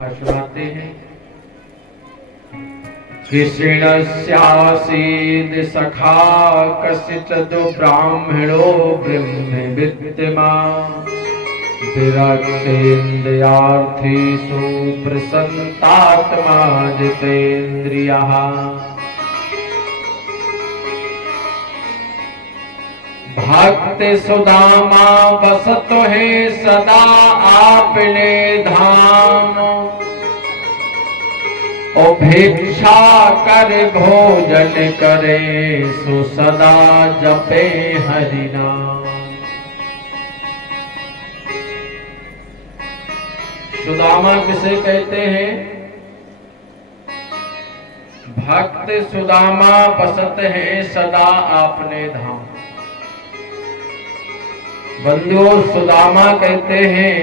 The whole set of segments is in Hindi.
सुनाते हैं। कृष्णस्यासीद सखा कसिचिदु ब्राह्मणो ब्रह्मविद्मा विरक्तेन्द्रियार्थी सुप्रसन्नात्मा जितेन्द्रियः। भक्ति सुदामा बसत है सदा आपने धाम, ओ भिक्षा कर भोजन करे सो सदा जपे हरि नाम। सुदामा किसे कहते हैं? भक्त सुदामा बसत है सदा आपने धाम। बंधुओं, सुदामा कहते हैं,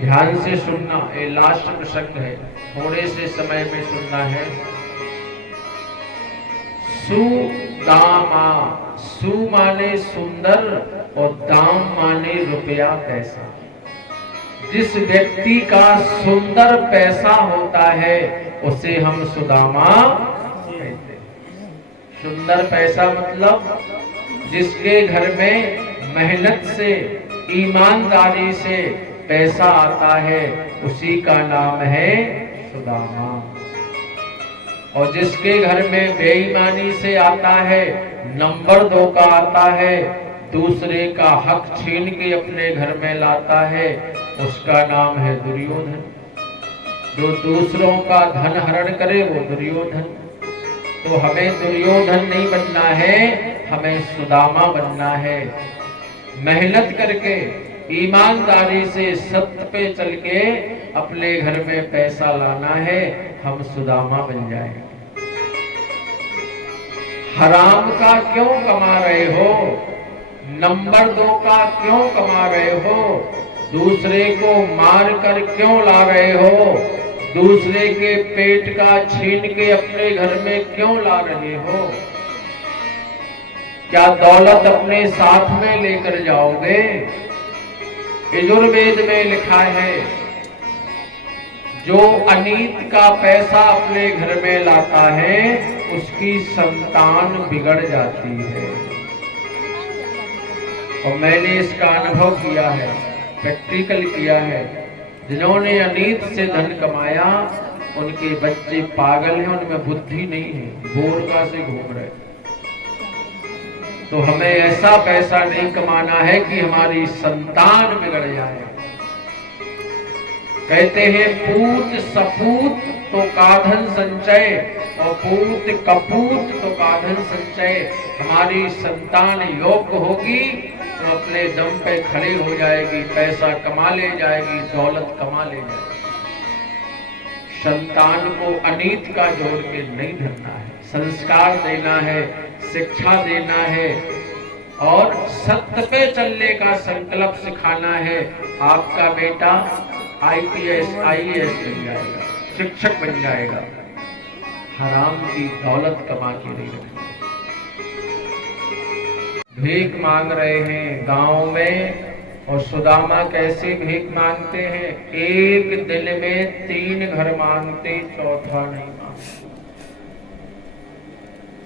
ध्यान से सुनना, ये लास्ट प्रसंग है, थोड़े से समय में सुनना है। सुदामा, सु माने सुंदर और दाम माने रुपया पैसा। जिस व्यक्ति का सुंदर पैसा होता है उसे हम सुदामा कहते हैं। सुंदर पैसा मतलब जिसके घर में मेहनत से, ईमानदारी से पैसा आता है, उसी का नाम है सुदामा। और जिसके घर में बेईमानी से आता है, नंबर 2 का आता है, दूसरे का हक छीन के अपने घर में लाता है, उसका नाम है दुर्योधन। जो दूसरों का धन हरण करे वो दुर्योधन। तो हमें दुर्योधन नहीं बनना है, हमें सुदामा बनना है। मेहनत करके, ईमानदारी से, सत्य पे चल के अपने घर में पैसा लाना है, हम सुदामा बन जाएंगे। हराम का क्यों कमा रहे हो? नंबर 2 का क्यों कमा रहे हो? दूसरे को मार कर क्यों ला रहे हो? दूसरे के पेट का छीन के अपने घर में क्यों ला रहे हो? क्या दौलत अपने साथ में लेकर जाओगे? यजुर्वेद में लिखा है, जो अनीत का पैसा अपने घर में लाता है उसकी संतान बिगड़ जाती है। और मैंने इसका अनुभव किया है, प्रैक्टिकल किया है। जिन्होंने अनीत से धन कमाया उनके बच्चे पागल हैं, उनमें बुद्धि नहीं है, बोरका से घूम रहे। तो हमें ऐसा पैसा नहीं कमाना है कि हमारी संतान बिगड़ जाए। कहते हैं पूत सपूत तो काधन संचय, और पूत कपूत तो काधन संचय। हमारी संतान योग्य होगी तो अपने दम पे खड़ी हो जाएगी, पैसा कमा ले जाएगी, दौलत कमा ले जाएगी। संतान को अनीत का जोड़ के नहीं धरना है, संस्कार देना है, शिक्षा देना है और सत्य पे चलने का संकल्प सिखाना है। आपका बेटा IPS, IAS बन जाएगा, शिक्षक बन जाएगा। हराम की दौलत कमा के नहीं रखेगा। भीख मांग रहे हैं गांव में, और सुदामा कैसे भीख मांगते हैं? एक दिन में 3 घर मांगते, चौथा नहीं मांगते।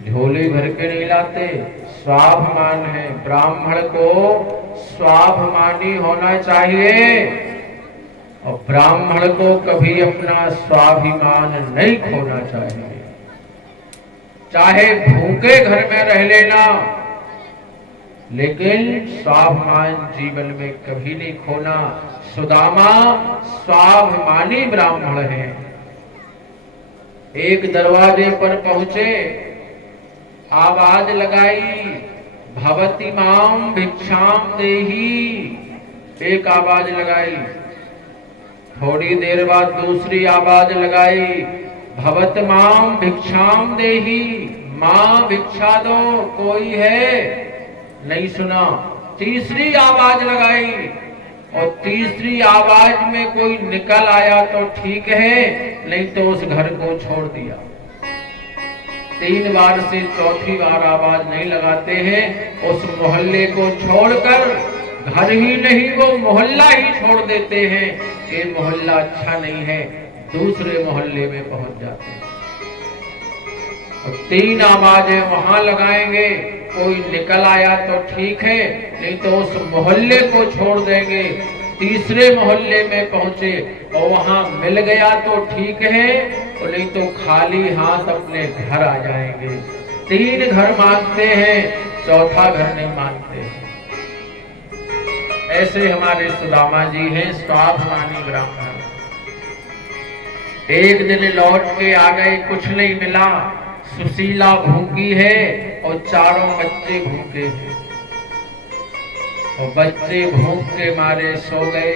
झोली भर के नहीं लाते, स्वाभिमान है। ब्राह्मण को स्वाभिमानी होना चाहिए, और ब्राह्मण को कभी अपना स्वाभिमान नहीं खोना चाहिए। चाहे भूखे घर में रह लेना, लेकिन स्वाभिमान जीवन में कभी नहीं खोना। सुदामा स्वाभिमानी ब्राह्मण है। एक दरवाजे पर पहुंचे, आवाज लगाई, भवति माम भिक्षाम देहि। एक आवाज लगाई, थोड़ी देर बाद दूसरी आवाज लगाई, भवत माम भिक्षाम देहि। मां भिक्षा दो, कोई है? नहीं सुना। तीसरी आवाज लगाई, और तीसरी आवाज में कोई निकल आया तो ठीक है, नहीं तो उस घर को छोड़ दिया। 3 बार से चौथी बार आवाज नहीं लगाते हैं, उस मोहल्ले को छोड़कर घर ही नहीं वो मोहल्ला ही छोड़ देते हैं कि मोहल्ला अच्छा नहीं है। दूसरे मोहल्ले में पहुंच जाते हैं। और 3 आवाजें वहां लगाएंगे, कोई निकल आया तो ठीक है, नहीं तो उस मोहल्ले को छोड़ देंगे, तीसरे मोहल्ले में पहुंचे और वहां मिल गया तो ठीक है, और नहीं तो खाली हाथ अपने घर आ जाएंगे। 3 घर मांगते हैं, चौथा घर नहीं मांगते हैं। ऐसे हमारे सुदामा जी हैं, स्वाभिमानी ब्राह्मण। एक दिन लौट के आ गए, कुछ नहीं मिला। सुशीला भूखी है और चारों बच्चे भूखे हैं, और बच्चे भूख के मारे सो गए।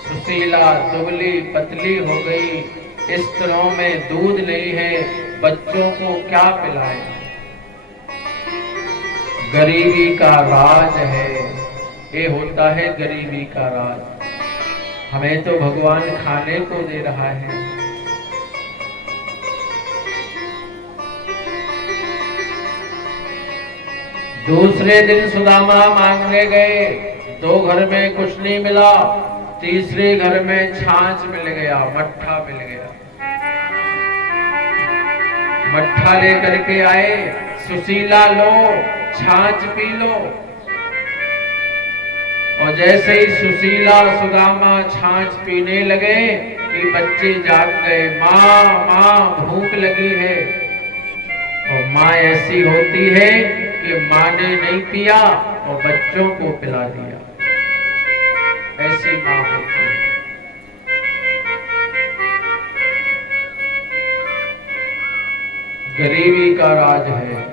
सुशीला दुबली पतली हो गई, स्त्रियों में दूध नहीं है, बच्चों को क्या पिलाए। गरीबी का राज है, ये होता है गरीबी का राज। हमें तो भगवान खाने को दे रहा है। दूसरे दिन सुदामा मांगने गए, 2 घर में कुछ नहीं मिला, तीसरे घर में छाछ मिल गया, मट्ठा मिल गया। मट्ठा लेकर के आए, सुशीला लो, छाछ पी लो। और जैसे ही सुशीला सुदामा छाछ पीने लगे कि बच्चे जाग गए, माँ माँ भूख लगी है। और माँ ऐसी होती है कि माँ ने नहीं पिया और बच्चों को पिला दिया, ऐसी माँ होती है। गरीबी का राज है।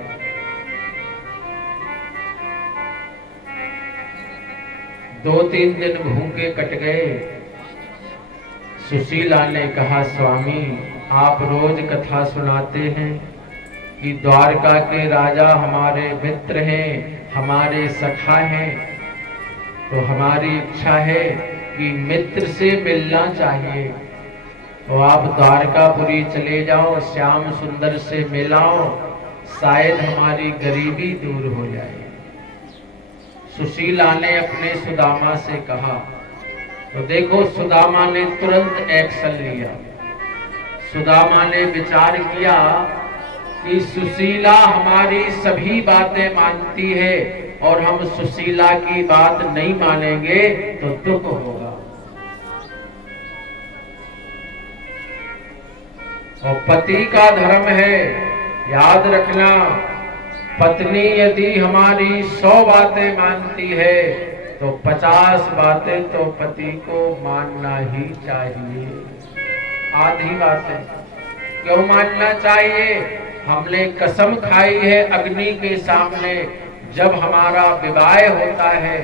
दो 3 दिन भूखे कट गए। सुशीला ने कहा, स्वामी आप रोज कथा सुनाते हैं कि द्वारका के राजा हमारे मित्र हैं, हमारे सखा हैं, तो हमारी इच्छा है कि मित्र से मिलना चाहिए, तो आप द्वारकापुरी चले जाओ, श्याम सुंदर से मिलाओ, शायद हमारी गरीबी दूर हो जाए। सुशीला ने अपने सुदामा से कहा, तो देखो सुदामा ने तुरंत एक्शन लिया। सुदामा ने विचार किया कि सुशीला हमारी सभी बातें मानती है और हम सुशीला की बात नहीं मानेंगे तो दुख होगा। और पति का धर्म है, याद रखना, पत्नी यदि हमारी 100 बातें मानती है तो 50 बातें तो पति को मानना ही चाहिए। आधी बातें क्यों मानना चाहिए? हमने कसम खाई है अग्नि के सामने, जब हमारा विवाह होता है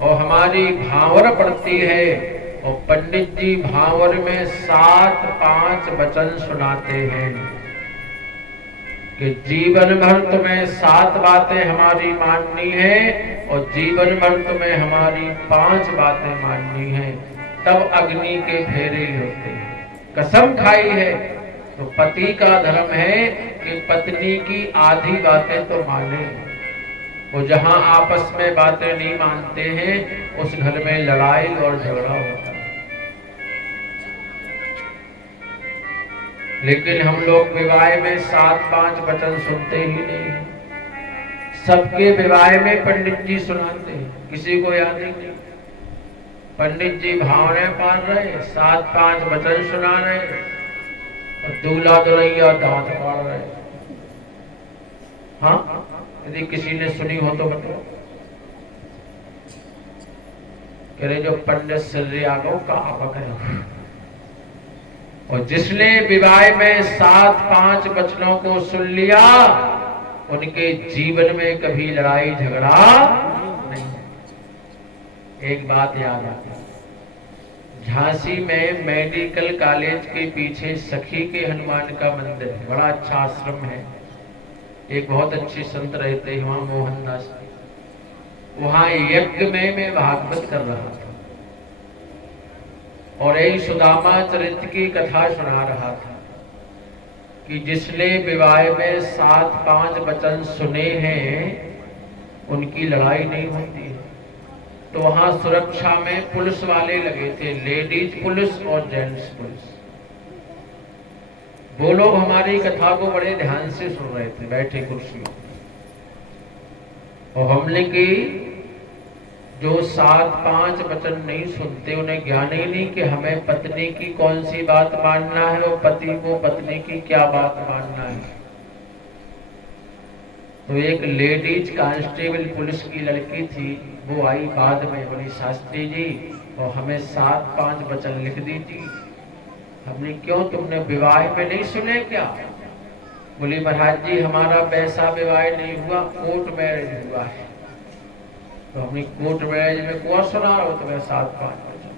और हमारी भावर पड़ती है और पंडित जी भावर में 7-5 वचन सुनाते हैं कि जीवन भर तुम्हें 7 बातें हमारी माननी है और जीवन भर तुम्हें हमारी 5 बातें माननी है, तब अग्नि के फेरे होते हैं। कसम खाई है तो पति का धर्म है कि पत्नी की आधी बातें तो माने। वो जहां आपस में बातें नहीं मानते हैं उस घर में लड़ाई और झगड़ा होता है। लेकिन हम लोग विवाह में 7-5 वचन सुनते ही नहीं है। सबके विवाह में पंडित जी सुनाते हैं, किसी को याद नहीं। पंडित जी भावने पाल रहे, 7-5 वचन सुना रहे और दूल्हा दुल्हैया दांत काट रहे। हाँ, यदि किसी ने सुनी हो तो बताओ। कह रहे जो पंडित सिर्रे आ गो का करो। और जिसने विवाह में 7-5 वचनों को सुन लिया उनके जीवन में कभी लड़ाई झगड़ा नहीं। एक बात याद आती, झांसी में मेडिकल कॉलेज के पीछे सखी के हनुमान का मंदिर है, बड़ा अच्छा आश्रम है। एक बहुत अच्छे संत रहते हैं वहां, मोहनदास। वहां यज्ञ में मैं भागवत कर रहा था और यही सुदामा चरित्र की कथा सुना रहा था कि जिसने विवाह में 7-5 वचन सुने हैं उनकी लड़ाई नहीं होती है। तो वहां सुरक्षा में पुलिस वाले लगे थे, लेडीज पुलिस और जेंट्स पुलिस। वो लोग हमारी कथा को बड़े ध्यान से सुन रहे थे बैठे कुर्सियों, और हमने की जो 7-5 वचन नहीं सुनते उन्हें ज्ञान ही नहीं कि हमें पत्नी की कौन सी बात मानना है और पति को पत्नी की क्या बात मानना है। तो एक लेडीज कांस्टेबल पुलिस की लड़की थी, वो आई बाद में, बोली शास्त्री जी और हमें 7-5 वचन लिख दीजिए। हमने क्यों, तुमने विवाह में नहीं सुने क्या? बोली महाराज जी हमारा वैसा विवाह नहीं हुआ, कोर्ट मैरिज हुआ है। तो हमने कोर्ट मैरिज में कौन सुना हो तुम्हें 7-5 वचन?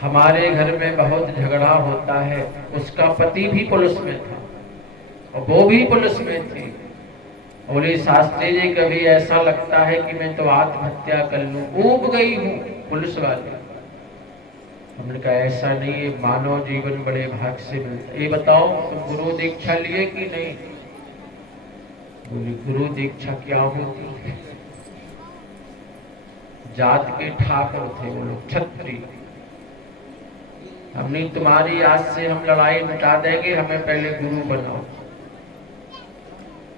हमारे घर में बहुत झगड़ा होता है, उसका पति भी पुलिस में था और वो भी पुलिस में थी। बोली शास्त्री जी कभी ऐसा लगता है कि मैं तो आत्महत्या कर लूं, ऊब गई हूं पुलिस वाले। हमने कहा ऐसा नहीं है, मानव जीवन बड़े भाग से मिलता है। ये बताओ तुम गुरु दीक्षा लिए कि नहीं? बोली गुरु दीक्षा क्या होती है? जात के ठाकुर थे वो लोग, क्षत्रिय। हमने तुम्हारी आज से हम लड़ाई मिटा देंगे, हमें पहले गुरु बनाओ।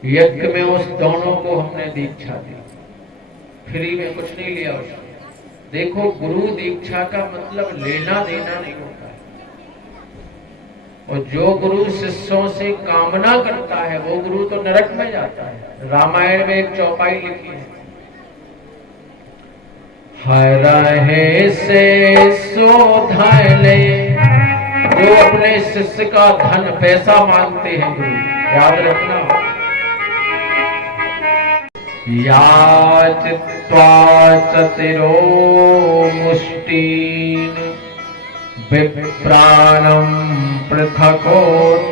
यज्ञ में उस दोनों को हमने दीक्षा दी, फ्री में कुछ नहीं लिया उसने। देखो गुरु दीक्षा का मतलब लेना देना नहीं होता है, और जो गुरु शिष्यों से कामना करता है वो गुरु तो नरक में जाता है। रामायण में एक चौपाई लिखी है, हर रहे से शोधन ले, जो अपने शिष्य का धन पैसा मांगते हैं गुरु, याद रखना। याचित्वा चतिरो मुष्टीन विप्राणम पृथको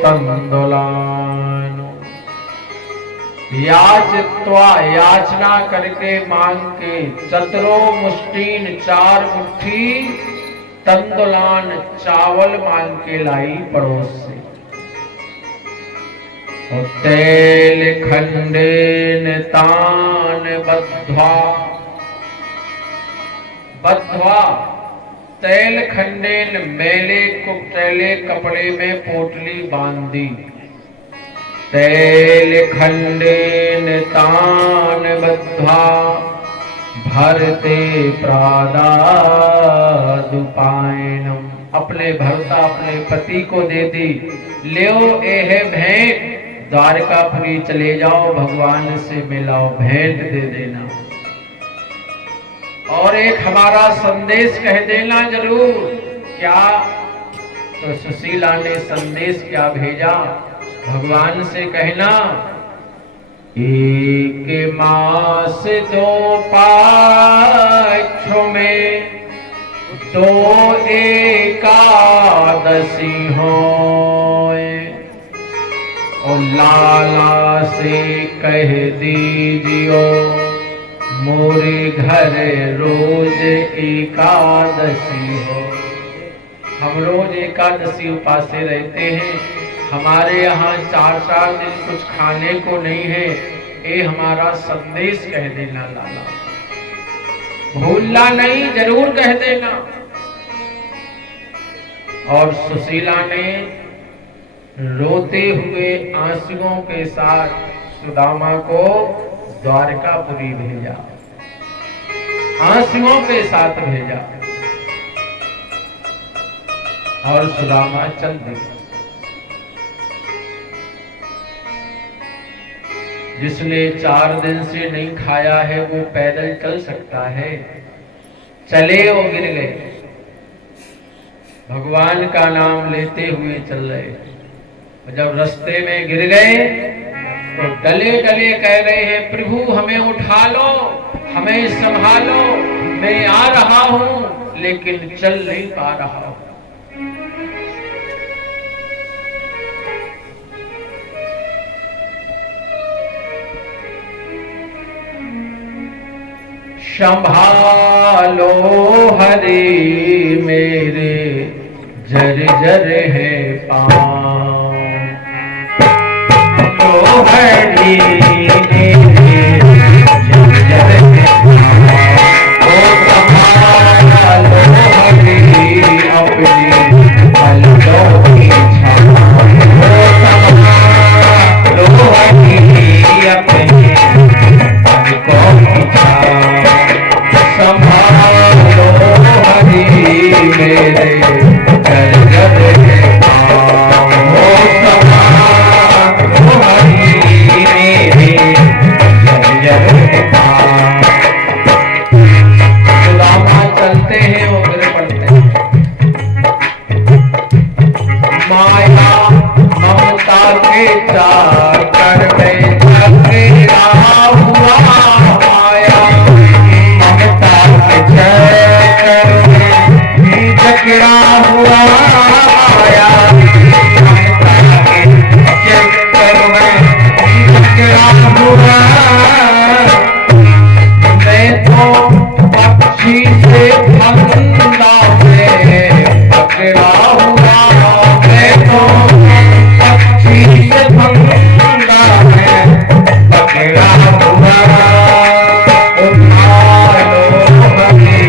तंदुलान। याचित्वा याचना करके मांग के, चतुरो मुष्टीन 4 मुट्ठी, तंदुलान चावल मांग के लाई पड़ोस से। तेल खंडेन तान बद्ध्वा, बद्ध्वा तेल खंडेन मैले कुटेले कपड़े में पोटली बांधी। तेल खंडेन तान बद्ध्वा भरते प्रादादुपायनम, अपने भरता अपने पति को दे दी, लेओ एह भेंट, द्वारकापुरी चले जाओ भगवान से मिलाओ, भेंट दे देना। और एक हमारा संदेश कह देना जरूर। क्या? तो सुशीला ने संदेश क्या भेजा? भगवान से कहना, 1 मास 2 पाक्षों में 2 एकादशी होए, और लाला से कह दीजियो मोरे घर रोज एकादशी हो। हम रोज एकादशी उपासे रहते हैं, हमारे यहाँ 4-4 दिन कुछ खाने को नहीं है। ये हमारा संदेश कह देना लाला, भूलना नहीं, जरूर कह देना। और सुशीला ने रोते हुए आंसुओं के साथ सुदामा को द्वारकापुरी भेजा, आंसुओं के साथ भेजा, और सुदामा चल दिया। जिसने 4 दिन से नहीं खाया है वो पैदल चल सकता है? चले और गिर गए, भगवान का नाम लेते हुए चल रहे। जब रास्ते में गिर गए तो गले गले कह रहे हैं, प्रभु हमें उठा लो, हमें संभालो, मैं आ रहा हूं लेकिन चल नहीं पा रहा हूं। संभालो हरे मेरे जर्जर है पाँव, तो हरी मेरे जर्जर है पाँव, ओ संभालो हरे अपनी पलकों की छाँव। में जकड़ा हुआ माया, ममता के चक्कर में जकड़ा हुआ माया, ममता के चक्कर में जकड़ा हुआ। मैं तो पक्षी से फंदा में पकड़ा हुआ, मैं तो पक्षी से फंदा में पकड़ा हुआ। उठा लो हमें,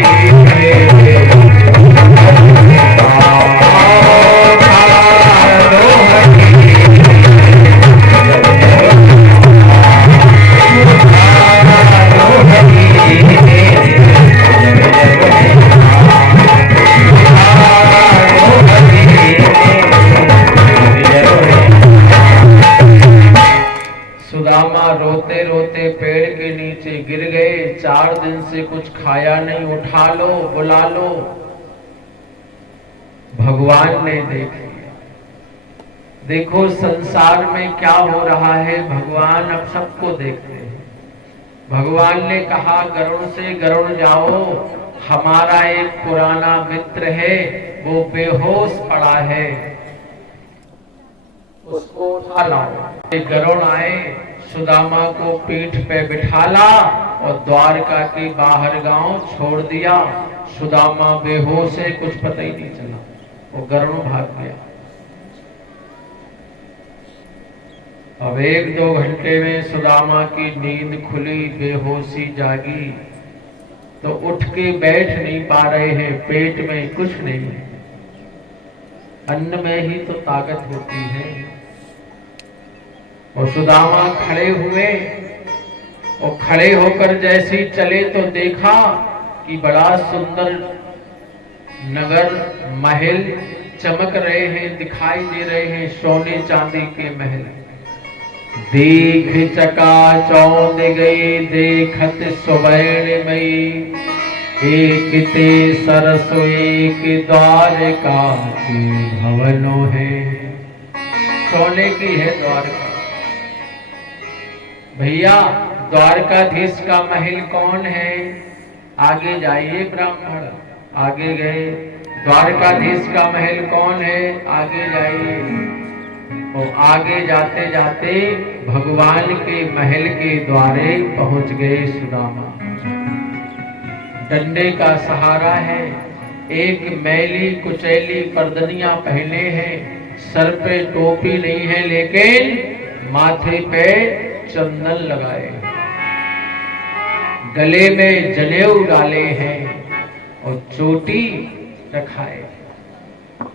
सुदामा रोते रोते पेड़ के नीचे गिर गए। 4 दिन से कुछ खाया नहीं, उठा लो, बुला लो। भगवान ने देख लिया। देखो संसार में क्या हो रहा है, भगवान अब सबको देखते हैं। भगवान ने कहा गरुड़ से, गरुड़ जाओ, हमारा एक पुराना मित्र है, वो बेहोश पड़ा है, उसको उठा लाओ। गरुड़ आए, सुदामा को पीठ पे बिठाला और द्वारका के बाहर गांव छोड़ दिया। सुदामा बेहोश है, कुछ पता ही नहीं चला, वो गरुड़ भाग गया। अब 1-2 घंटे में सुदामा की नींद खुली, बेहोशी जागी, तो उठ के बैठ नहीं पा रहे हैं, पेट में कुछ नहीं है। अन्न में ही तो ताकत होती है। और सुदामा खड़े हुए और खड़े होकर जैसे चले तो देखा कि बड़ा सुंदर नगर महल चमक रहे हैं, दिखाई दे रहे हैं, सोने चांदी के महल। देख चकाचौंध गई देखत सुवर्णमयी, एक ते सरस एक द्वारका की भवनो है। सोने की है द्वारका। भैया द्वारकाधीश का महल कौन है? आगे जाइए ब्राह्मण। आगे गए, द्वारकाधीश का महल कौन है? आगे जाइए। और आगे जाते जाते भगवान के महल के द्वारे पहुंच गए सुदामा। डंडे का सहारा है, एक मैली कुचैली पर्दनियां पहने हैं, सर पे टोपी नहीं है, लेकिन माथे पे चंदन लगाए, गले में जनेऊ डाले हैं और चोटी रखाए।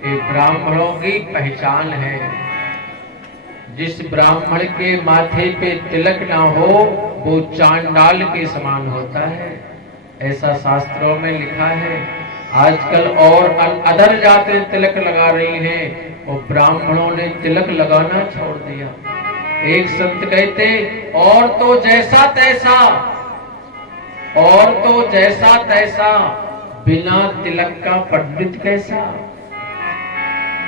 ये ब्राह्मणों की पहचान है। जिस ब्राह्मण के माथे पे तिलक ना हो वो चांडाल के समान होता है, ऐसा शास्त्रों में लिखा है। आजकल और अदर जातें तिलक लगा रही हैं और ब्राह्मणों ने तिलक लगाना छोड़ दिया। एक संत कहते, और तो जैसा तैसा, और तो जैसा तैसा, बिना तिलक का पंडित कैसा।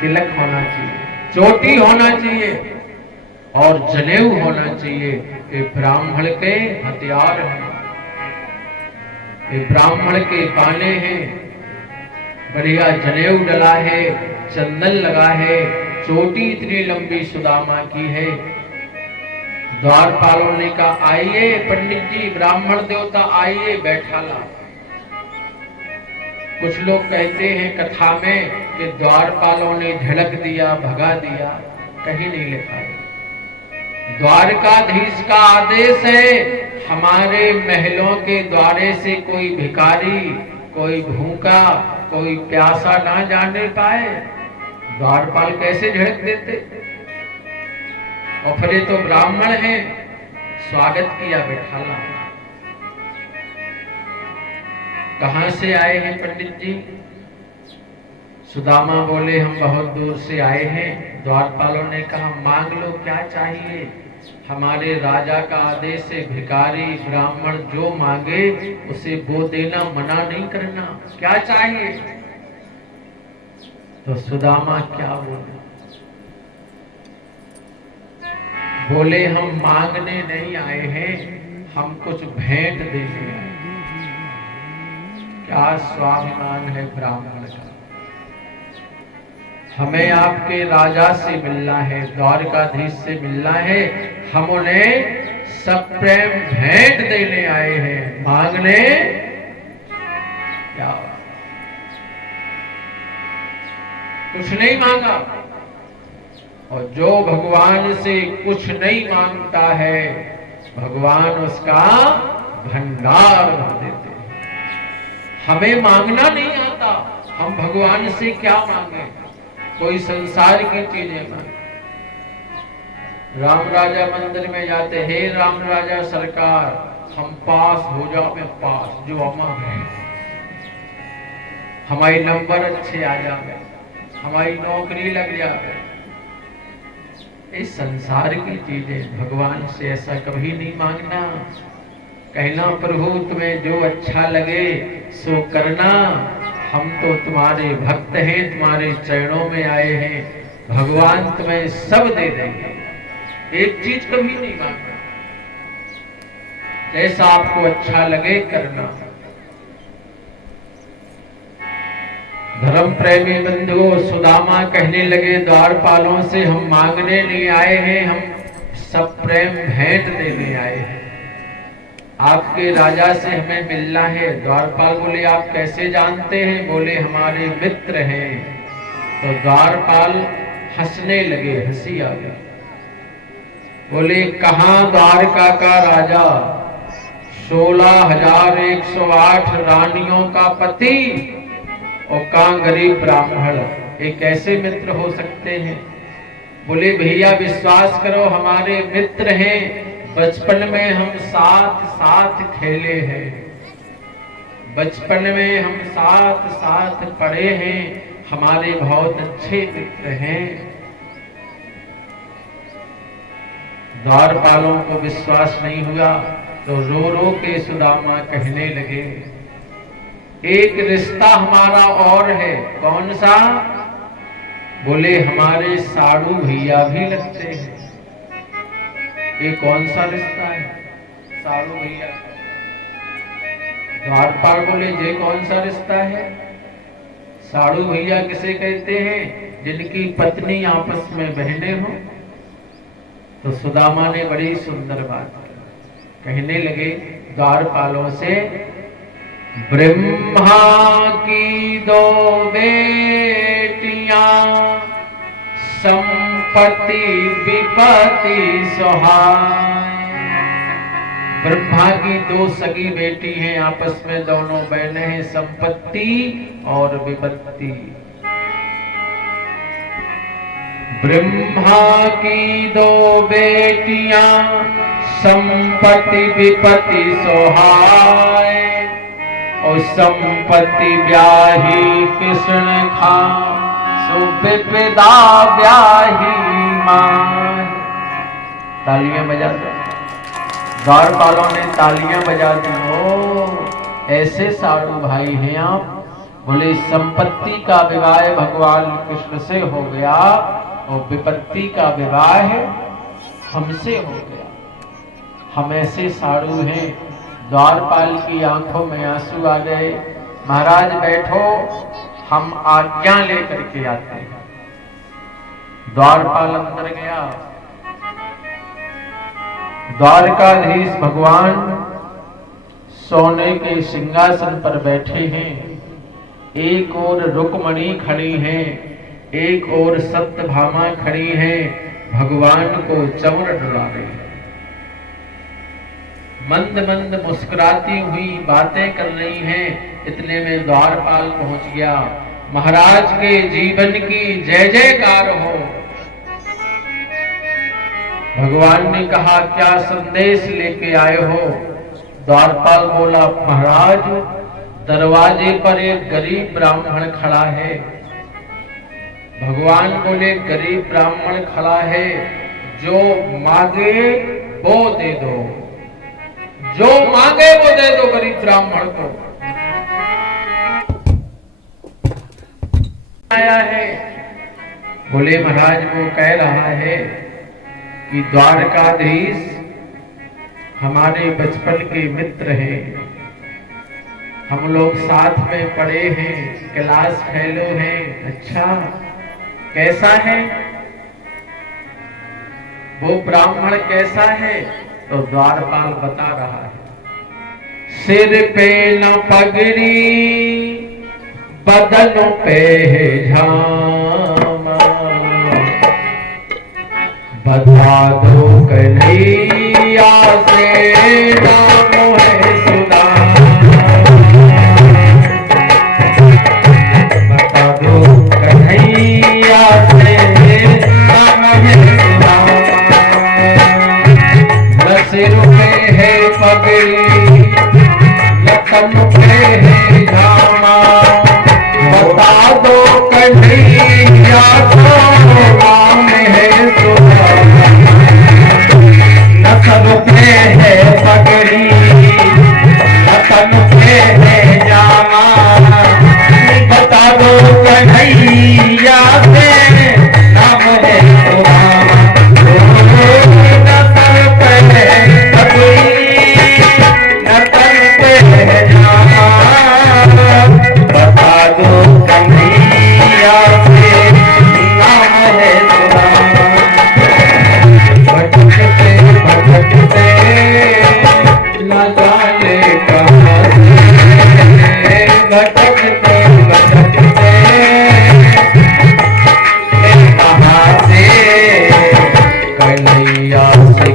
तिलक होना चाहिए, चोटी होना चाहिए और जनेऊ होना चाहिए। ये ब्राह्मण के हथियार हैं, ये ब्राह्मण के पाने हैं। बढ़िया जनेऊ डला है, चंदन लगा है, चोटी इतनी लंबी सुदामा की है। द्वारपालों ने कहा, आइए पंडित जी, ब्राह्मण देवता आइए, बैठा ला। कुछ लोग कहते हैं कथा में कि द्वारपालों ने झड़क दिया, भगा दिया, कहीं नहीं लिखा है। द्वारकाधीश का आदेश है, हमारे महलों के द्वारे से कोई भिखारी, कोई भूखा, कोई प्यासा ना जाने पाए। द्वारपाल कैसे झड़क देते? और फिर तो ब्राह्मण हैं, स्वागत किया, बैठाला। कहां से आए हैं पंडित जी? सुदामा बोले, हम बहुत दूर से आए हैं। द्वारपालों ने कहा, मांग लो, क्या चाहिए? हमारे राजा का आदेश है, भिखारी ब्राह्मण जो मांगे उसे वो देना, मना नहीं करना। क्या चाहिए? तो सुदामा क्या बोले? बोले हम मांगने नहीं आए हैं, हम कुछ भेंट देने आए। क्या स्वाभिमान है ब्राह्मण का। हमें आपके राजा से मिलना है, द्वारकाधीश से मिलना है, हम उन्हें सप्रेम भेंट देने आए हैं, मांगने क्या। कुछ नहीं मांगा। और जो भगवान से कुछ नहीं मांगता है, भगवान उसका भंडार भर देते हैं। हमें मांगना नहीं आता, हम भगवान से क्या मांगे। कोई संसार की चीजें मांगे। राम राजा मंदिर में जाते, हे राम राजा सरकार हम पास हो जाओ, मैं पास जो अमर है, हमारी नंबर अच्छे आ जाए, हमारी नौकरी लग जाए। इस संसार की चीजें, भगवान से ऐसा कभी नहीं मांगना। कहना प्रभु तुम्हें जो अच्छा लगे सो करना, हम तो तुम्हारे भक्त हैं, तुम्हारे चरणों में आए हैं, भगवान तुम्हें सब दे देंगे। एक चीज कभी नहीं मांगना, जैसा आपको अच्छा लगे करना। धर्म प्रेमी बंधुओं, सुदामा कहने लगे द्वारपालों से हम मांगने नहीं आए हैं, हम सब प्रेम भेंट देने आए हैं। आपके राजा से हमें मिलना है। द्वारपाल बोले आप कैसे जानते हैं। बोले हमारे मित्र हैं। तो द्वारपाल हंसने लगे, हंसी आ गई। बोले कहां द्वारका का राजा, 16,108 रानियों का पति, और कहां गरीब ब्राह्मण, ये कैसे मित्र हो सकते हैं। बोले भैया विश्वास करो हमारे मित्र हैं, बचपन में हम साथ साथ खेले हैं, बचपन में हम साथ साथ पढ़े हैं, हमारे बहुत अच्छे मित्र हैं। द्वारपालों को विश्वास नहीं हुआ तो रो रो के सुदामा कहने लगे एक रिश्ता हमारा और है। कौन सा। बोले हमारे साड़ू भैया भी लगते हैं। ये कौन सा रिश्ता है। साड़ू भैया। द्वारपाल बोले ये कौन सा रिश्ता है। साड़ू भैया किसे कहते हैं, जिनकी पत्नी आपस में बहने हो। तो सुदामा ने बड़ी सुंदर बात कहने लगे द्वारपालों से, ब्रह्मा की 2 बेटियां, संपत्ति विपत्ति सहाय। ब्रह्मा की 2 सगी बेटी हैं, आपस में दोनों बहनें हैं, संपत्ति और विपत्ति। ब्रह्मा की 2 बेटियां, संपत्ति विपत्ति सहाय। और संपत्ति ब्याही कृष्ण खा, सो विपदा ब्याही मां। तालियां बजा दो। द्वारपालों ने तालियां बजा दी। ओ ऐसे साधु भाई हैं आप। बोले संपत्ति का विवाह भगवान कृष्ण से हो गया और विपत्ति का विवाह हमसे हो गया। हम ऐसे साधु हैं। द्वारपाल की आंखों में आंसू आ गए। महाराज बैठो, हम आज्ञा लेकर के आते हैं। द्वारपाल अंदर गया। द्वारकाधीश भगवान सोने के सिंहासन पर बैठे हैं। एक ओर रुक्मणी खड़ी है, एक ओर सत्यभामा खड़ी है, भगवान को चंवर डुला रही है। मंद मंद मुस्कुराती हुई बातें कर रही हैं। इतने में द्वारपाल पहुंच गया। महाराज के जीवन की जय जयकार हो। भगवान ने कहा क्या संदेश लेके आए हो। द्वारपाल बोला महाराज दरवाजे पर एक गरीब ब्राह्मण खड़ा है। भगवान बोले गरीब ब्राह्मण खड़ा है, जो मांगे वो दे दो, जो मांगे वो दे दो गरीब ब्राह्मण को। आया है। बोले महाराज वो कह रहा है कि द्वारकाधीश हमारे बचपन के मित्र हैं, हम लोग साथ में पढ़े हैं, क्लास फेलो हैं। अच्छा, कैसा है वो ब्राह्मण, कैसा है? तो द्वारपाल बता रहा है, सिर पे न पगड़ी बदन पे है झामा, बता दो कन्हैया से नाम है सुदामा, बता दो कन्हैया से नाम है सुदामा, न सिर पे है पगड़ी न तन पे है झामा, बता दो कन्हैया को नाम है सुदामा, न सर पे है पगड़ी न तन पे है जामा, बता दो कन्हैया से नाम है सुदामा, न सर पे है पगड़ी न तन पे है जामा, बता दो कन्हैया से नाम है सुदामा, भटकते भटकते न जाने कहाँ से, भटकते भटकते कहाँ से कन्हैया से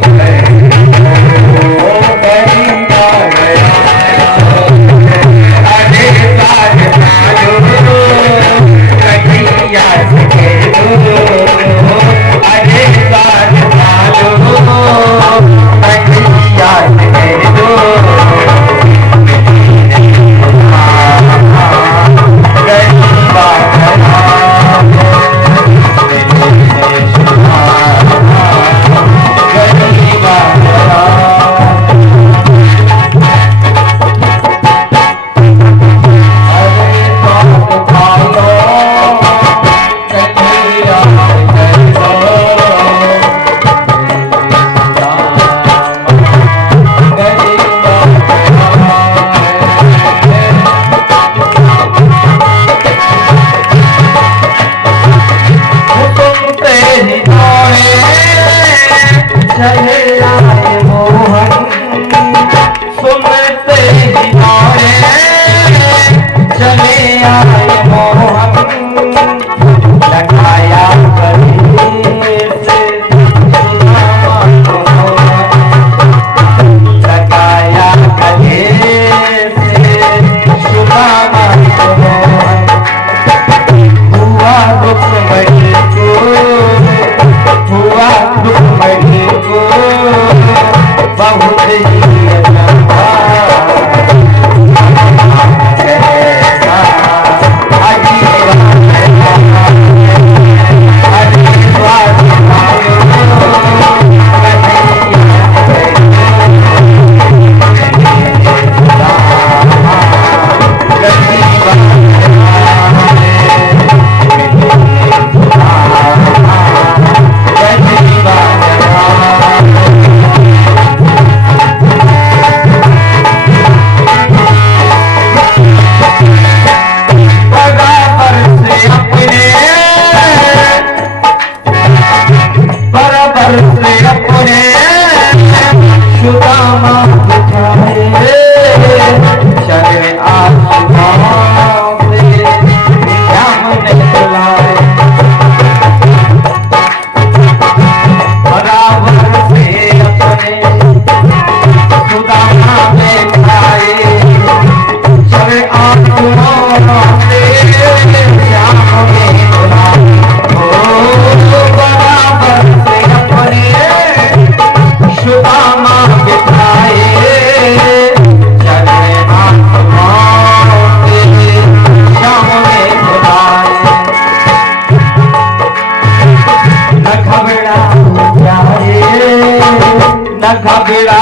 घबरा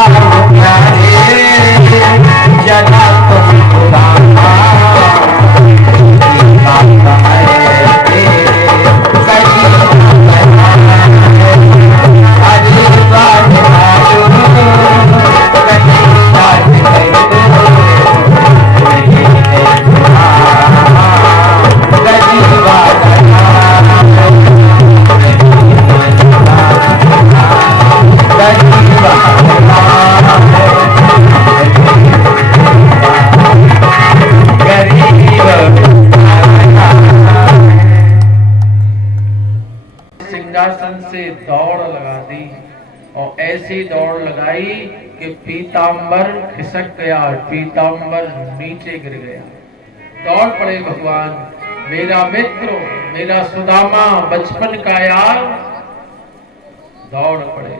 जगा तुम खुदा करी और ऐसी दौड़ लगाई कि पीतांबर खिसक गया, पीतांबर नीचे गिर गया। दौड़ पड़े भगवान, मेरा मित्र, मेरा सुदामा, बचपन का यार, दौड़ पड़े।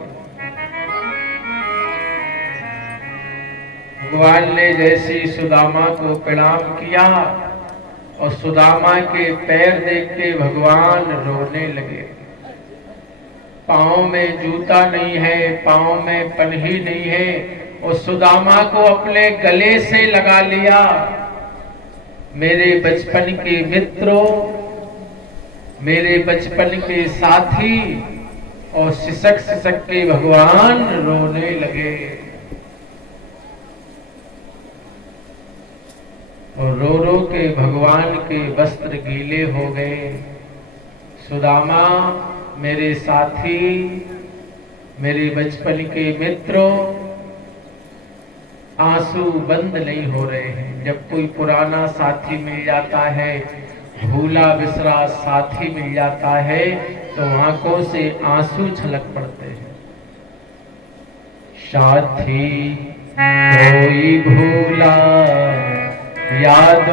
भगवान ने जैसी सुदामा को प्रणाम किया और सुदामा के पैर देख के भगवान रोने लगे। पांव में जूता नहीं है, पांव में पन्ही नहीं है, और सुदामा को अपने गले से लगा लिया। मेरे बचपन के मित्रों, मेरे बचपन के साथी, और सिसक सिसक के भगवान रोने लगे। और रो रो के भगवान के वस्त्र गीले हो गए। सुदामा, मेरे साथी, मेरे बचपन के मित्रों, आंसू बंद नहीं हो रहे हैं। जब कोई पुराना साथी मिल जाता है, भूला बिसरा साथी मिल जाता है, तो आंखों से आंसू छलक पड़ते हैं। साथी कोई भूला याद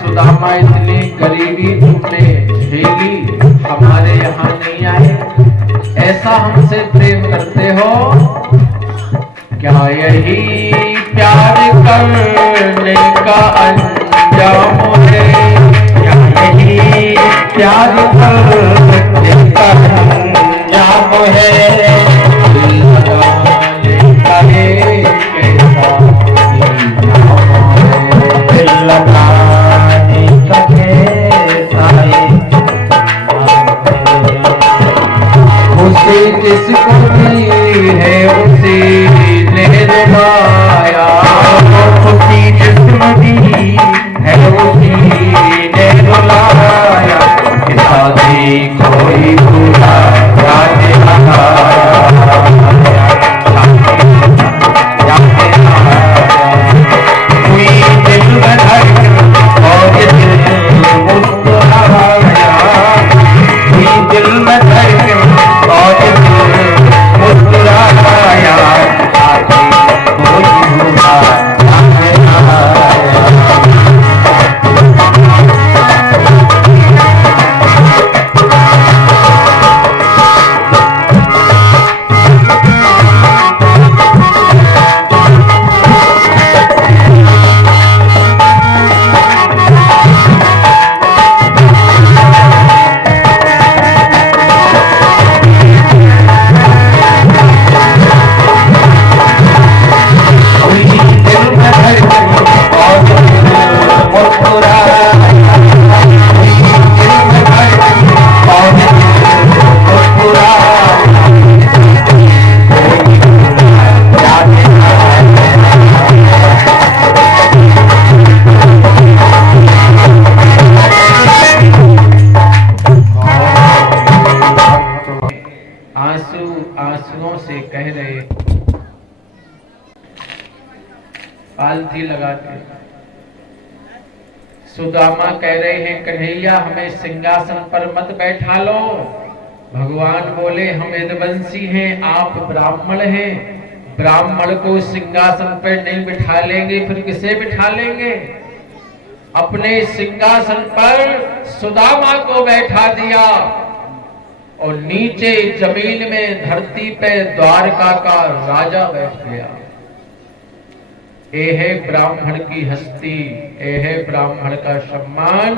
सुदामा इतनी गरीबी तुमने झेली, हमारे यहाँ नहीं आए, ऐसा हमसे प्रेम करते हो क्या? यही प्यार करने का अंजाम है, क्या यही प्यार करने का अंजाम है? दिल लगाने का एक कैसा इंजाम है, दिल लगाने का कैसा उसे जिसको दी है उसी ने रुलाया, उसी जिसको दी है उसी ने रुलाया, साथी कोई भूला याद कोई दिल में धड़कन और दिल मुस्कुराया, कोई दिल में धड़कन और दिल मुस्कुराया, साथी कोई भूला आंसुओं से कह रहे, पालथी लगा के सुदामा कह रहे हैं, कन्हैया हमें सिंहासन पर मत बैठा लो। भगवान बोले, हम यदुवंशी हैं, आप ब्राह्मण हैं, ब्राह्मण को सिंहासन पर नहीं बिठा लेंगे फिर किसे बिठा लेंगे? अपने सिंहासन पर सुदामा को बैठा दिया और नीचे जमीन में धरती पे द्वारका का राजा बैठ गया। ये है ब्राह्मण की हस्ती, ये है ब्राह्मण का सम्मान।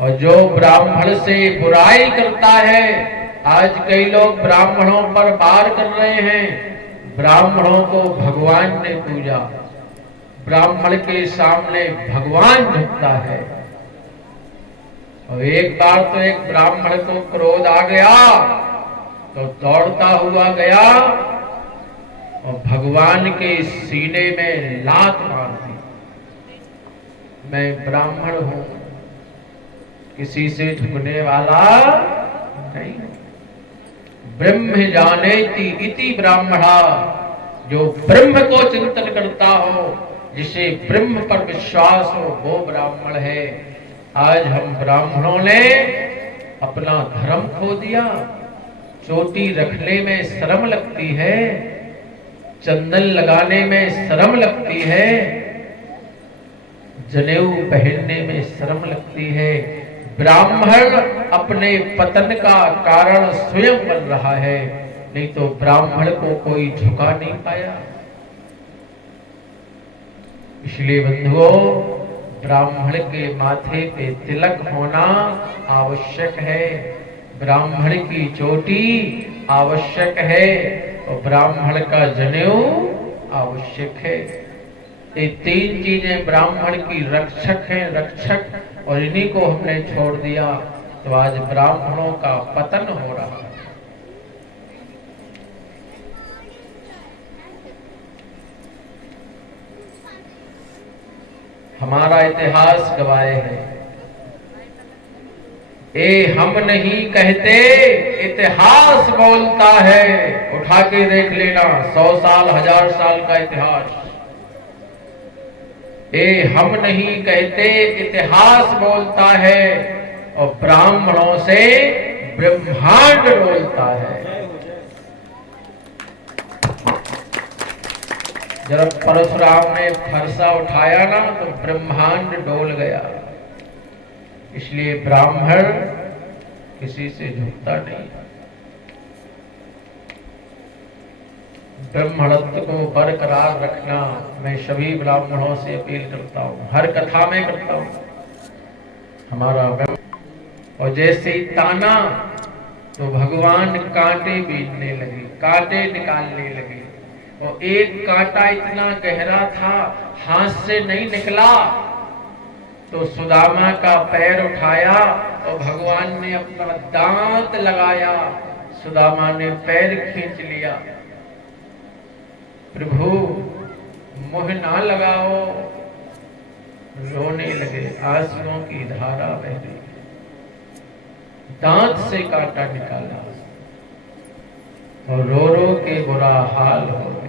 और जो ब्राह्मण से बुराई करता है, आज कई लोग ब्राह्मणों पर वार कर रहे हैं। ब्राह्मणों को भगवान ने पूजा, ब्राह्मण के सामने भगवान झुकता है। और एक बार तो एक ब्राह्मण को क्रोध आ गया तो दौड़ता हुआ गया और भगवान के सीने में लात मार दी। मैं ब्राह्मण हूं, किसी से झुकने वाला नहीं। ब्रह्म जानेति इति ब्राह्मणा, जो ब्रह्म को चिंतन करता हो, जिसे ब्रह्म पर विश्वास हो, वो ब्राह्मण है। आज हम ब्राह्मणों ने अपना धर्म खो दिया। चोटी रखने में शर्म लगती है, चंदन लगाने में शर्म लगती है, जनेऊ पहनने में शर्म लगती है। ब्राह्मण अपने पतन का कारण स्वयं बन रहा है, नहीं तो ब्राह्मण को कोई झुका नहीं पाया। इसलिए बंधुओं, ब्राह्मण के माथे पे तिलक होना आवश्यक है, ब्राह्मण की चोटी आवश्यक है और ब्राह्मण का जनेऊ आवश्यक है। ये तीन चीजें ब्राह्मण की रक्षक हैं, रक्षक, और इन्हीं को हमने छोड़ दिया तो आज ब्राह्मणों का पतन हो रहा है। हमारा इतिहास गवाए है, ये हम नहीं कहते, इतिहास बोलता है। उठा के देख लेना, 100 साल 1000 साल का इतिहास। ये हम नहीं कहते, इतिहास बोलता है और ब्राह्मणों से ब्रह्मांड बोलता है। जब परशुराम ने फरसा उठाया ना तो ब्रह्मांड डोल गया। इसलिए ब्राह्मण किसी से झुकता नहीं। ब्राह्मणत्व को बरकरार रखना मैं सभी ब्राह्मणों से अपील करता हूँ, हर कथा में करता हूँ। हमारा और जैसे ही ताना तो भगवान कांटे बीनने लगे, कांटे निकालने लगे। और एक कांटा इतना गहरा था, हाथ से नहीं निकला तो सुदामा का पैर उठाया और भगवान ने अपना दांत लगाया, सुदामा ने पैर खींच लिया। प्रभु मुँह ना लगाओ, रोने लगे, आंसुओं की धारा बह रही। दांत से कांटा निकाला और रो रो के बुरा हाल हो गया।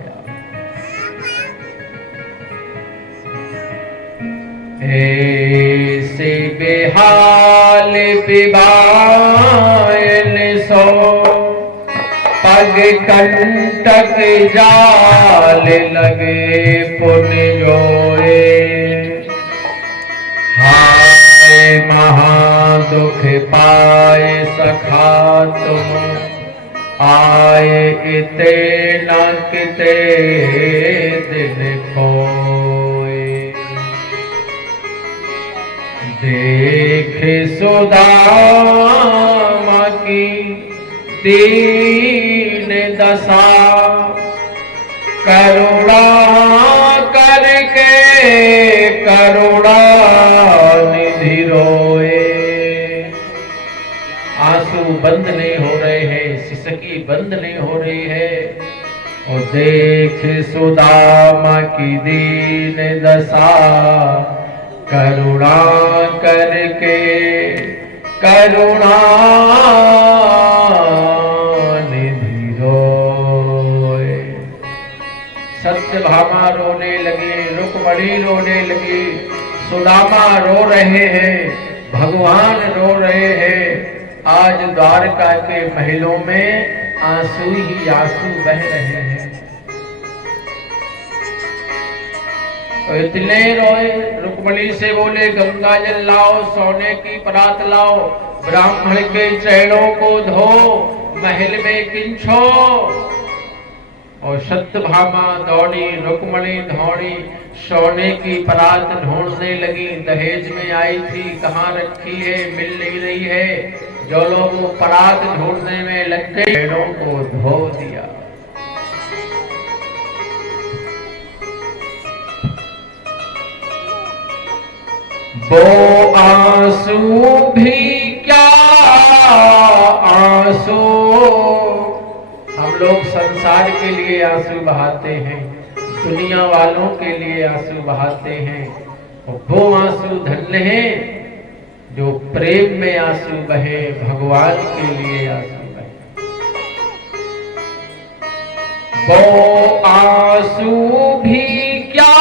ऐसे बेहाल बिबायन सो, पग कंटक जाल लगे पुण्य जोए। हाय महादुख पाए सखा तुम, आए इते न किते दिन खोए। देख सुदामा की दीन दशा, करुणा करके करुणा निधि रोए। आंसू बंद नहीं हो रहे हैं, सिसकी बंद नहीं हो रही है। और देख सुदामा की दीन दशा, करुणा करके करुणा निधि रोए। सत्यभामा रोने लगे, रुक्मणी रोने लगी, सुदामा रो रहे हैं, भगवान रो रहे हैं। आज द्वारका के महलों में आंसू ही आंसू बह रहे हैं। तो इतने रोए, रुक्मणी से बोले गंगा जल लाओ, सोने की परात लाओ, ब्राह्मण के चरणों को धो, महल में किंचो। और सत्यभामा दौड़ी, रुक्मणी दौड़ी, सोने की परात ढूंढने लगी। दहेज में आई थी, कहाँ रखी है, मिल नहीं रही है। जो लोग वो परात ढूंढने में लग गए, पेड़ों को धो दिया। वो आंसू भी क्या आंसू, हम लोग संसार के लिए आंसू बहाते हैं, दुनिया वालों के लिए आंसू बहाते हैं। वो आंसू धन्य हैं जो प्रेम में आंसू बहे, भगवान के लिए आंसू बहे। वो आंसू भी क्या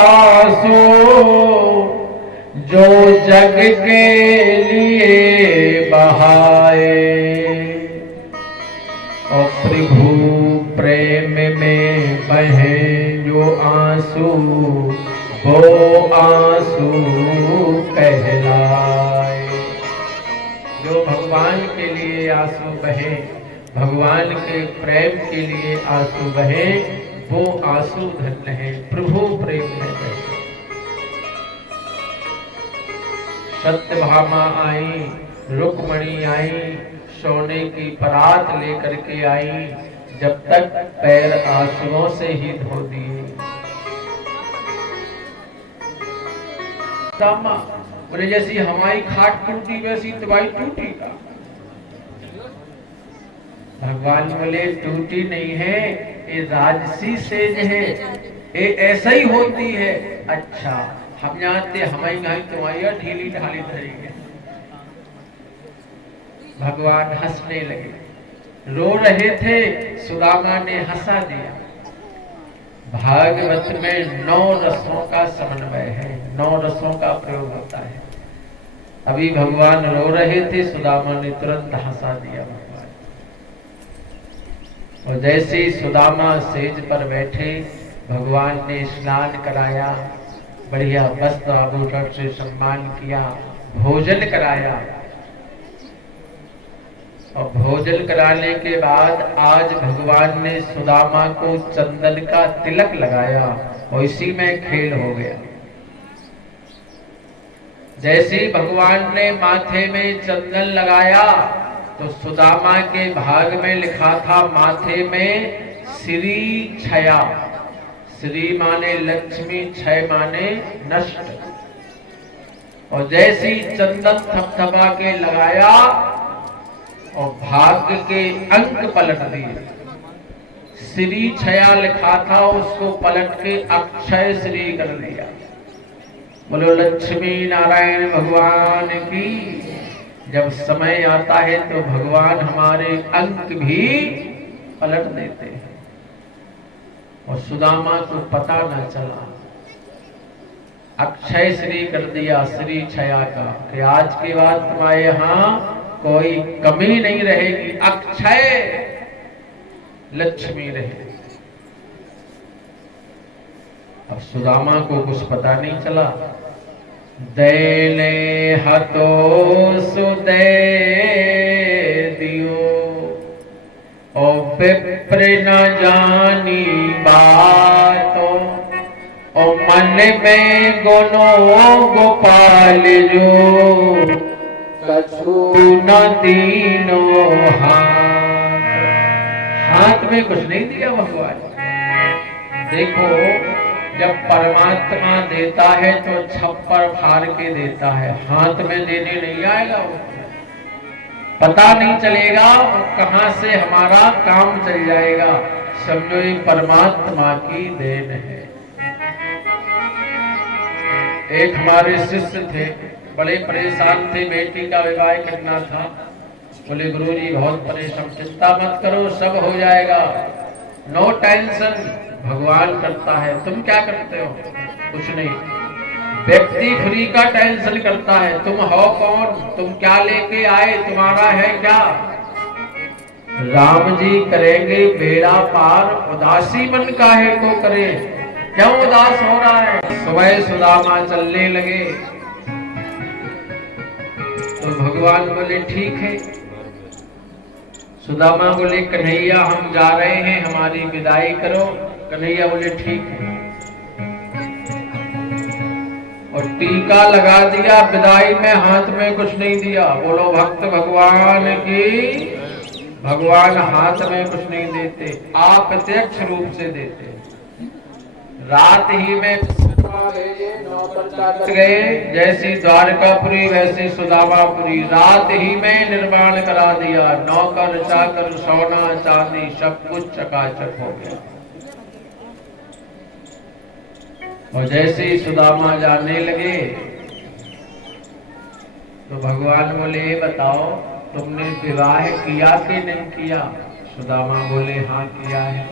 आंसू जो जग के लिए बहाए, और प्रभु प्रेम में बहे जो आंसू, वो आंसू कहलाए। जो भगवान के लिए आंसू बहे, भगवान के प्रेम के लिए आंसू बहे, वो आंसू धन्य है, प्रभु प्रेम में बहे। सत्यभामा आई, रुक्मणी आई, सोने की परात लेकर के आई, जब तक पैर आंसुओं से ही धो दिए। बोले जैसी हमारी खाट टूटी वैसी तुम्हारी टूटी का। भगवान बोले टूटी नहीं है, ये राजसी सेज है, ये ऐसा ही होती है। अच्छा हम जानते हमारी गाय तुम्हारी ढीली ढाली धरी है। भगवान हंसने लगे, रो रहे थे, सुदामा ने हंसा दिया। भागवत में 9 रसों का समन्वय है, 9 रसों का प्रयोग होता है। अभी भगवान रो रहे थे, सुदामा ने तुरंत हंसा दिया भगवान। और जैसे ही सुदामा सेज पर बैठे, भगवान ने स्नान कराया, बढ़िया वस्त्र आभूषण से सम्मान किया, भोजन कराया। और भोजन कराने के बाद आज भगवान ने सुदामा को चंदन का तिलक लगाया और इसी में खेल हो गया। जैसे ही भगवान ने माथे में चंदन लगाया तो सुदामा के भाग में लिखा था माथे में श्री छया। श्री माने लक्ष्मी, क्षय माने नष्ट। और जैसे ही चंदन थपथपा के लगाया और भाग्य के अंक पलट दिए। श्री छया लिखा था, उसको पलट के अक्षय श्री कर दिया। बोलो लक्ष्मी नारायण भगवान की। जब समय आता है तो भगवान हमारे अंक भी पलट देते हैं। और सुदामा को पता न चला, अक्षय श्री कर दिया श्री छया का, कि आज के बाद तुम्हारे यहाँ कोई कमी नहीं रहेगी, अक्षय लक्ष्मी रहेगी। अब सुदामा को कुछ पता नहीं चला। दैने हतो सुदे दियो, और विप्र न जानी बातों, और मन में गुनो गोपाल जो, कछु न दीनो हाथ में कुछ नहीं दिया भगवान। देखो जब परमात्मा देता है तो छप्पर फाड़ के देता है, हाथ में देने नहीं आएगा। वो पता नहीं चलेगा कहां से हमारा काम चल जाएगा। समझो ये परमात्मा की देन है। एक हमारे शिष्य थे, बड़े परेशान थे, बेटी का विवाह करना था। बोले गुरुजी बहुत परेशान, चिंता मत करो सब हो जाएगा, नो टेंशन, भगवान करता है। तुम क्या करते हो? कुछ नहीं। व्यक्ति फ्री का टेंशन करता है, तुम हो कौन, तुम क्या लेके आए, तुम्हारा है क्या? राम जी करेंगे बेड़ा पार, उदासी मन काहे को करे। क्यों उदास हो रहा है? सुबह सुदामा चलने लगे तो भगवान बोले ठीक है। सुदामा बोले कन्हैया हम जा रहे हैं, हमारी विदाई करो। कन्हैया बोले ठीक है, और टीका लगा दिया। विदाई में हाथ में कुछ नहीं दिया। बोलो भक्त भगवान की। भगवान हाथ में कुछ नहीं देते, आप प्रत्यक्ष रूप से देते। रात ही में गए, जैसी द्वारकापुरी वैसी सुदामापुरी, रात ही में निर्माण करा दिया। नौकर चाकर सोना चांदी सब कुछ चकाचक हो गया। और जैसे ही सुदामा जाने लगे तो भगवान बोले ये बताओ तुमने विवाह किया कि नहीं किया? सुदामा बोले हाँ किया है।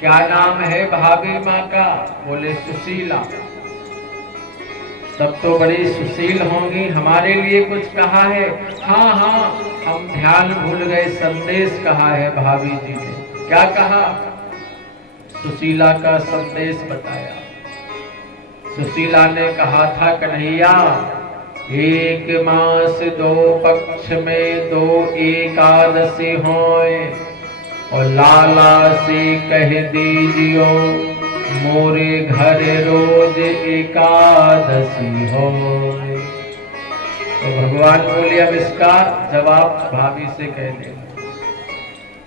क्या नाम है भाभी माँ का? बोले सुशीला। तब तो बड़ी सुशील होंगी, हमारे लिए कुछ कहा है? हाँ हाँ हम ध्यान भूल गए, संदेश कहा है भाभी जी ने। क्या कहा? सुशीला का संदेश बताया। सुशीला ने कहा था कन्हैया, एक मास दो पक्ष में दो एकादशी होए, और लाला से कह दीजियो मोरे घर रोज एकादशी होए। तो भगवान बोले अब इसका जवाब भाभी से कह दे।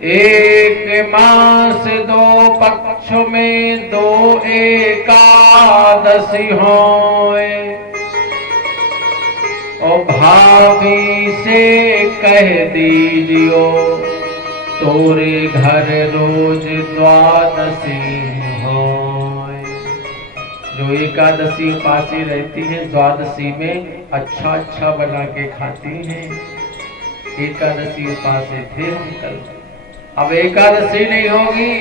एक मास दो पक्ष में दो एकादशी होए, और भाभी से कह दीजियो तोरे घर रोज द्वादशी होए। जो एकादशी उपासी रहती है द्वादशी में अच्छा अच्छा बना के खाती हैं। एकादशी उपासे थे हम कल, अब एकादशी नहीं होगी।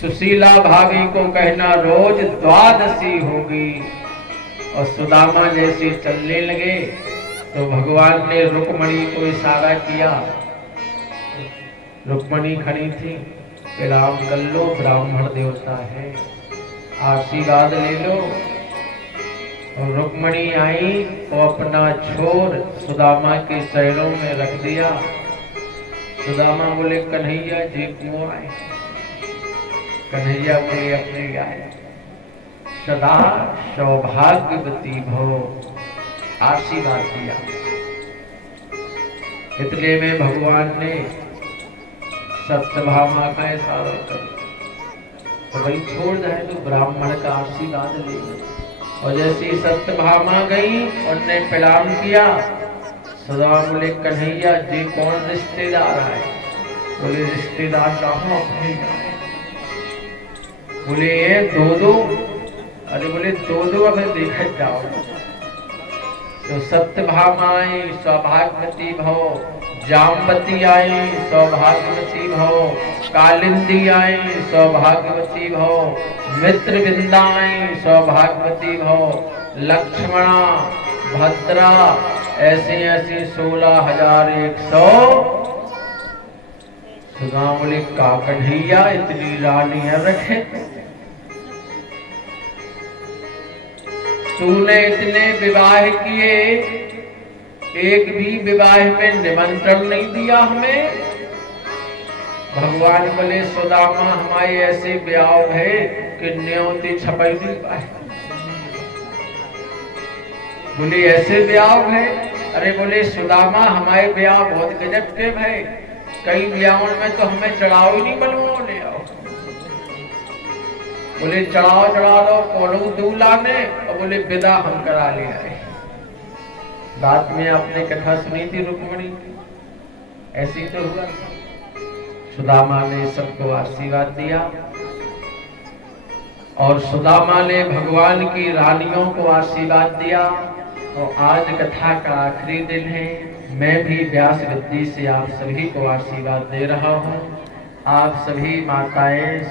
सुशीला भाभी को कहना रोज द्वादशी होगी। और सुदामा जैसे चलने लगे तो भगवान ने रुक्मणी को इशारा किया। रुक्मणी खड़ी थी, प्रणाम कर लो, ब्राह्मण देवता है, आशीर्वाद ले लो। और रुक्मणी आई और अपना छोर सुदामा के चरणों में रख दिया। सुदामा बोले कन्हैया जी क्यों आए? कन्हैया बोले अपने आए, सदा सौभाग्यवती भव, आशीर्वाद दिया। इतने में भगवान ने सत्यभामा का इशारा कर, तो भाई छोड़ जाए तो ब्राह्मण का आशीर्वाद ले। और जैसे सत्यभामा गई उनने प्रणाम किया। सदा बोले कन्हैया जी कौन रिश्तेदार आए? बोले रिश्तेदार कहाँ अपने आए? बोले ये दो। अरे बोले दो अब देखा जाओ। तो सत्यभामा आई सौभाग्यवती भव, जामवती आई सौभाग्यवती भव, कालिंदी आई सौभाग्यवती भव, मित्रविंदा आई सौभाग्यवती भव, लक्ष्मणा भद्रा ऐसे ऐसे 16,100। सुदामा बोले का कन्हैया इतनी रानियां रखे? तूने इतने विवाह किए, एक भी विवाह में निमंत्रण नहीं दिया हमें। भगवान बोले सुदामा हमारे ऐसे ब्याह है कि न्योती छपाई नहीं पाए। बोले ऐसे ब्याह है? अरे बोले सुदामा हमारे ब्याह बहुत गजब के भाई, कई ब्याहों में तो हमें चढ़ाओ ही नहीं मालूम ले आओ। बोले चढ़ाओ चढ़ा लो कोनो दूल्हा ने, और बोले विदा हम करा ले आए। रात में आपने कथा सुनी थी रुक्मणी, ऐसी तो हुआ। सुदामा ने सबको आशीर्वाद दिया, और सुदामा ने भगवान की रानियों को आशीर्वाद दिया। और आज कथा का आखिरी दिन है। मैं भी व्यास गद्दी से आप सभी को आशीर्वाद दे रहा हूँ। आप सभी माताएं